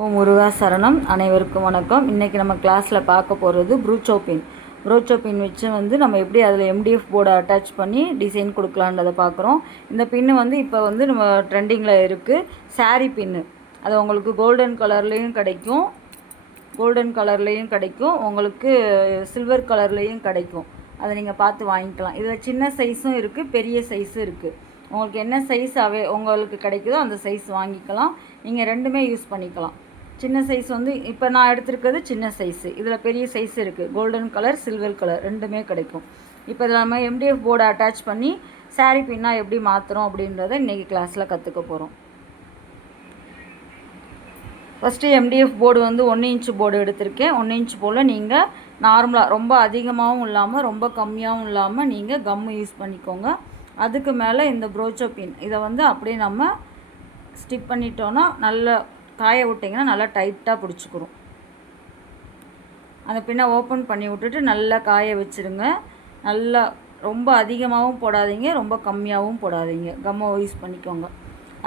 ஓம் முருகா சரணம். அனைவருக்கும் வணக்கம். இன்றைக்கி நம்ம கிளாஸில் பார்க்க போகிறது ப்ரூச்சோ பின். ப்ரூச்சோ பின் வச்சு நம்ம எப்படி அதில் எம்டிஎஃப் போர்டை அட்டாச் பண்ணி டிசைன் கொடுக்கலான்றதை பார்க்குறோம். இந்த பின்னு இப்போ நம்ம ட்ரெண்டிங்கில் இருக்குது. சாரீ பின்னு. அது உங்களுக்கு கோல்டன் கலர்லேயும் கிடைக்கும், உங்களுக்கு சில்வர் கலர்லேயும் கிடைக்கும். அதை நீங்கள் பார்த்து வாங்கிக்கலாம். இதில் சின்ன சைஸும் இருக்குது, பெரிய சைஸும் இருக்குது. உங்களுக்கு என்ன சைஸ் உங்களுக்கு கிடைக்குதோ அந்த சைஸ் வாங்கிக்கலாம். நீங்கள் ரெண்டுமே யூஸ் பண்ணிக்கலாம். சின்ன சைஸ் இப்போ நான் எடுத்துருக்கிறது சின்ன சைஸு. இதில் பெரிய சைஸ் இருக்குது. கோல்டன் கலர், சில்வர் கலர் ரெண்டுமே கிடைக்கும். இப்போ இதில் நம்ம எம்டிஎஃப் போர்டை அட்டாச் பண்ணி சாரீ பின்னாக எப்படி மாற்றுறோம் அப்படின்றத இன்றைக்கி கிளாஸில் கற்றுக்க போகிறோம். First MDF board 1 inch board எடுத்திருக்கேன். 1 இன்ச் போல் நீங்கள் நார்மலாக ரொம்ப அதிகமாகவும் இல்லாமல் ரொம்ப கம்மியாகவும் இல்லாமல் நீங்கள் கம்மு யூஸ் பண்ணிக்கோங்க. அதுக்கு மேலே இந்த ப்ரோச்சோ பின் இதை அப்படியே நம்ம ஸ்டிக் பண்ணிட்டோன்னா நல்லா காய விட்டிங்கன்னா நல்லா டைட்டாக பிடிச்சிக்கிறோம். அந்த பின்னை ஓப்பன் பண்ணி விட்டுட்டு நல்லா காய வச்சுருங்க. நல்லா ரொம்ப அதிகமாகவும் போடாதீங்க, ரொம்ப கம்மியாகவும் போடாதீங்க. கம்மை யூஸ் பண்ணிக்கோங்க.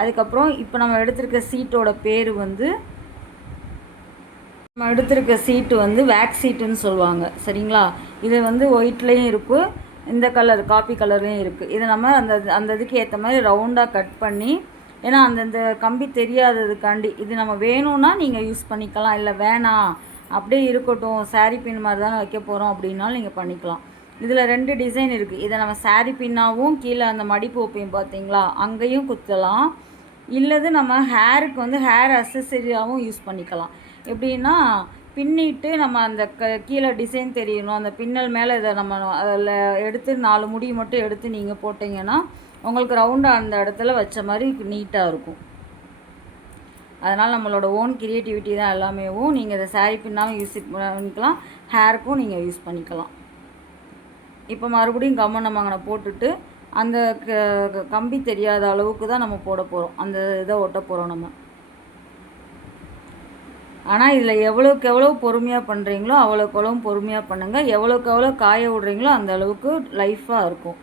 அதுக்கப்புறம் இப்போ நம்ம எடுத்துருக்க சீட்டோட பேர் நம்ம எடுத்துருக்க சீட்டு வேக்ஸ் சீட்டுன்னு சொல்லுவாங்க. சரிங்களா? இது ஒயிட்லேயும் இருக்குது, இந்த கலர் காப்பி கலர்லேயும் இருக்குது. இதை நம்ம அந்த இதுக்கு ஏற்ற மாதிரி ரவுண்டாக கட் பண்ணி, ஏன்னா அந்த கம்பி தெரியாததுக்காண்டி இது நம்ம வேணும்னா நீங்கள் யூஸ் பண்ணிக்கலாம், இல்லை வேணாம் அப்படியே இருக்கட்டும் சாரீ பின் மாதிரி தானே வைக்க போகிறோம் அப்படின்னாலும் நீங்கள் பண்ணிக்கலாம். இதில் 2 டிசைன் இருக்குது. இதை நம்ம சாரீ பின்னாகவும் கீழே அந்த மடிப்பு வைப்பையும் பார்த்தீங்களா அங்கேயும் குத்தலாம், இல்லது நம்ம ஹேருக்கு ஹேர் அக்சசரியாகவும் யூஸ் பண்ணிக்கலாம். எப்படின்னா பின்னிட்டு நம்ம அந்த கீழே டிசைன் தெரியணும், அந்த பின்னல் மேலே இதை நம்ம அதில் எடுத்து 4 முடி மட்டும் எடுத்து நீங்கள் போட்டிங்கன்னா உங்களுக்கு ரவுண்டாக அந்த இடத்துல வச்ச மாதிரி நீட்டாக இருக்கும். அதனால் நம்மளோட ஓன் க்ரியேட்டிவிட்டி தான் எல்லாமேவும். நீங்கள் இதை சாரீ பின்னாவும் யூஸ் பண்ணிக்கலாம், ஹேருக்கும் நீங்கள் யூஸ் பண்ணிக்கலாம். இப்போ மறுபடியும் கம்மனை போட்டுட்டு அந்த கம்பி தெரியாத அளவுக்கு தான் நம்ம போட போகிறோம், அந்த இதை ஒட்ட போகிறோம் நம்ம. ஆனால் இதில் எவ்வளோக்கு எவ்வளோ பொறுமையாக பண்ணுறீங்களோ அவ்வளோக்கு எவ்வளோ பொறுமையாக பண்ணுங்கள். எவ்வளோக்கு எவ்வளோ காய விட்றீங்களோ அந்த அளவுக்கு லைஃபாக இருக்கும்.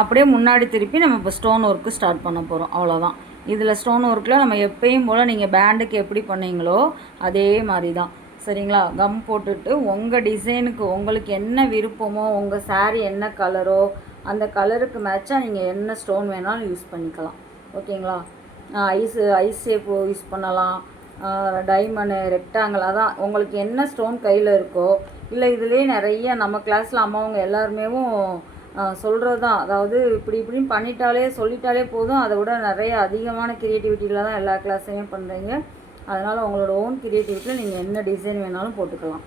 அப்படியே முன்னாடி திருப்பி நம்ம இப்போ ஸ்டோன் ஒர்க்கு ஸ்டார்ட் பண்ண போகிறோம். அவ்வளோதான். இதில் ஸ்டோன் ஒர்க்கில் நம்ம எப்பயும் போல் நீங்கள் பேண்டுக்கு எப்படி பண்ணீங்களோ அதே மாதிரி தான். சரிங்களா? கம் போட்டுட்டு உங்கள் டிசைனுக்கு உங்களுக்கு என்ன விருப்பமோ, உங்கள் சாரீ என்ன கலரோ அந்த கலருக்கு மேட்சாக நீங்கள் என்ன ஸ்டோன் வேணாலும் யூஸ் பண்ணிக்கலாம். ஓகேங்களா? ஐஸ் ஷேப் யூஸ் பண்ணலாம், டைமண்டு, ரெக்டாங்கிள், அதான் உங்களுக்கு என்ன ஸ்டோன் கையில் இருக்கோ. இல்லை இதுலேயே நிறைய நம்ம கிளாஸில் அம்மாவங்க எல்லாருமேவும் சொல்கிறது தான். அதாவது இப்படின்னு சொல்லிட்டாலே போதும், அதை விட நிறைய அதிகமான க்ரியேட்டிவிட்டியில் தான் எல்லா கிளாஸையும் பண்ணுறீங்க. அதனால் உங்களோட ஓன் க்ரியேட்டிவிட்டியில் நீங்கள் என்ன டிசைன் வேணாலும் போட்டுக்கலாம்.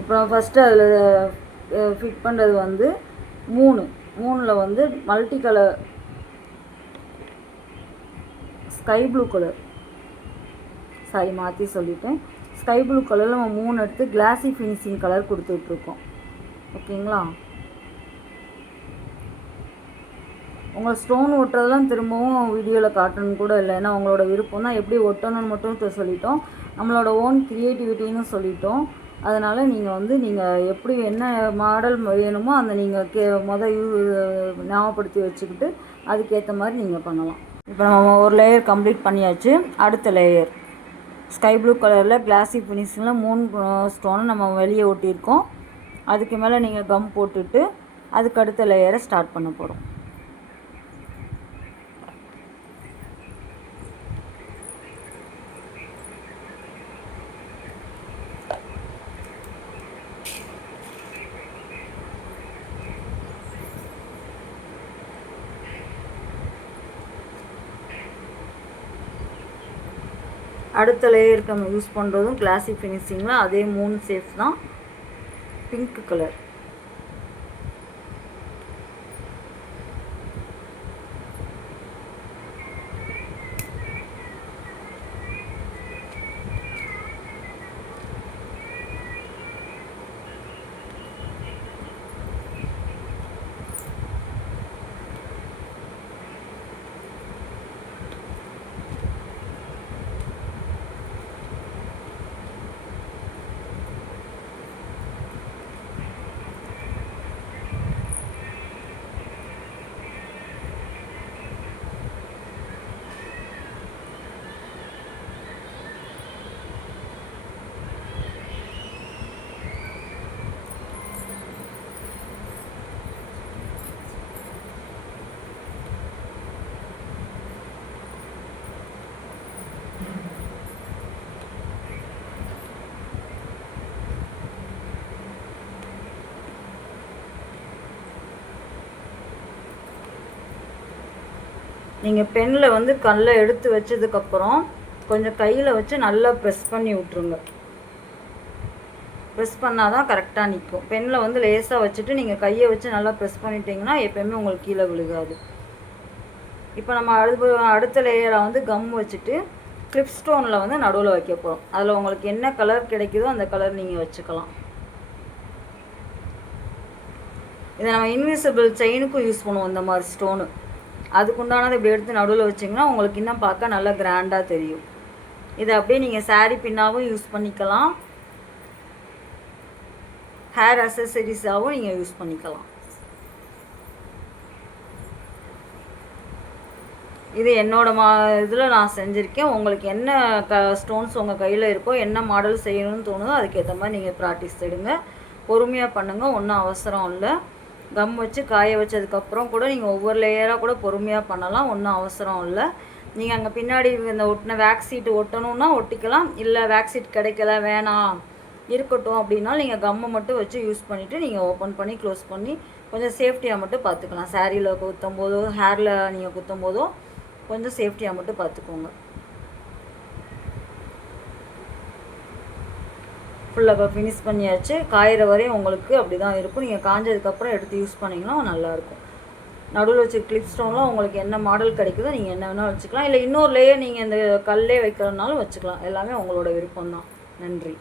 இப்போ ஃபஸ்ட்டு அதில் ஃபிட் பண்ணுறது 3ல் multi colour sky blue colour, sorry மாற்றி சொல்லிட்டேன், ஸ்கை ப்ளூ கலரில் நம்ம 3 எடுத்து கிளாஸி ஃபினிஷிங் கலர் கொடுத்துட்ருக்கோம். ஓகேங்களா? உங்கள் ஸ்டோன் ஒட்டுறதெல்லாம் திரும்பவும் வீடியோவில் காட்டணும்னு கூட இல்லை, ஏன்னா உங்களோட விருப்பம் தான். எப்படி ஒட்டணும்னு மட்டும் சொல்லிட்டோம், நம்மளோட ஓன் க்ரியேட்டிவிட்டின்னு சொல்லிட்டோம். அதனால் நீங்கள் எப்படி என்ன மாடல் வேணுமோ அந்த நீங்கள் ஞாபகப்படுத்தி வச்சுக்கிட்டு அதுக்கேற்ற மாதிரி நீங்கள் பண்ணலாம். இப்போ நம்ம ஒரு லேயர் கம்ப்ளீட் பண்ணியாச்சு. அடுத்த லேயர் ஸ்கை ப்ளூ கலரில் கிளாஸி ஃபினிஷிங்கில் 3 ஸ்டோனை நம்ம வெளியே ஒட்டியிருக்கோம். அதுக்கு மேலே நீங்கள் கம் போட்டுட்டு அதுக்கு அடுத்த லேயரை ஸ்டார்ட் பண்ண போகிறோம். அடுத்த லேயருக்கு நம்ம யூஸ் பண்ணுறதும் கிளாஸி ஃபினிஷிங்கில் அதே 3 ஷேப்ஸ் தான். பிங்க் கலர், நீங்கள் பெனில் வந்து கல்லை எடுத்து வச்சதுக்கப்புறம் கொஞ்சம் கையில் வச்சு நல்லா ப்ரெஸ் பண்ணி விட்ருங்க. ப்ரெஸ் பண்ணால் தான் கரெக்டாக நிற்கும். பெனில் வந்து லேசாக வச்சுட்டு நீங்கள் கையை வச்சு நல்லா ப்ரெஸ் பண்ணிட்டீங்கன்னா எப்போயுமே உங்களுக்கு கீழே விழுகாது. இப்போ நம்ம அடுத்த லேயராக வந்து கம் வச்சுட்டு கிளிப் ஸ்டோனில் வந்து நடுவில் வைக்க போகிறோம். அதில் உங்களுக்கு என்ன கலர் கிடைக்குதோ அந்த கலர் நீங்கள் வச்சுக்கலாம். இதை நம்ம இன்விசிபிள் செயினுக்கும் யூஸ் பண்ணுவோம். இந்த மாதிரி ஸ்டோனு அதுக்குண்டானது இப்படி எடுத்து நடுவில் வச்சிங்கன்னா உங்களுக்கு இன்னும் பார்க்க நல்லா கிராண்டாக தெரியும். இதை அப்படியே நீங்கள் சாரீ பின்னாகவும் யூஸ் பண்ணிக்கலாம், ஹேர் அசசரிஸாகவும் நீங்கள் யூஸ் பண்ணிக்கலாம். இது என்னோட இதில் நான் செஞ்சுருக்கேன். உங்களுக்கு என்ன ஸ்டோன்ஸ் உங்கள் கையில் இருக்கோ, என்ன மாடல் செய்யணும்னு தோணுதோ அதுக்கேற்ற மாதிரி நீங்கள் ப்ராக்டிஸ் எடுங்க. பொறுமையாக பண்ணுங்கள், ஒன்றும் அவசரம் இல்லை. கம் வச்சு காய வச்சதுக்கப்புறம் கூட நீங்கள் ஒவ்வொரு லேயராக கூட பொறுமையாக பண்ணலாம், ஒன்றும் அவசரம் இல்லை. நீங்கள் அங்கே பின்னாடி இந்த ஒட்டின வேக்ஸ் சீட்டு ஒட்டணுன்னா ஒட்டிக்கலாம், இல்லை வேக்ஸ் சீட் கிடைக்கல வேணாம் இருக்கட்டும் அப்படின்னா நீங்கள் கம்மை மட்டும் வச்சு யூஸ் பண்ணிவிட்டு நீங்கள் ஓப்பன் பண்ணி க்ளோஸ் பண்ணி கொஞ்சம் சேஃப்டியாக மட்டும் பார்த்துக்கலாம். சாரியில் குத்தும் போதோ ஹேரில் நீங்கள் குத்தும் போதோ கொஞ்சம் சேஃப்டியாக மட்டும் பார்த்துக்கோங்க. ஃபுல்லாக ஃபினிஷ் பண்ணியாச்சு. காயிற வரையும் உங்களுக்கு அப்படி தான் இருக்கும். நீங்கள் காஞ்சதுக்கப்புறம் எடுத்து யூஸ் பண்ணிங்கன்னா நல்லாயிருக்கும். நடுவில் வச்சு கிளிப் ஸ்டோன்லாம் உங்களுக்கு என்ன மாடல் கிடைக்குதோ நீங்கள் என்ன வேணாலும் வச்சுக்கலாம், இல்லை இன்னொரு லேயர் நீங்கள் இந்த கல்லே வைக்கிறதுனாலும் வச்சுக்கலாம். எல்லாமே உங்களோட விருப்பம்தான். நன்றி.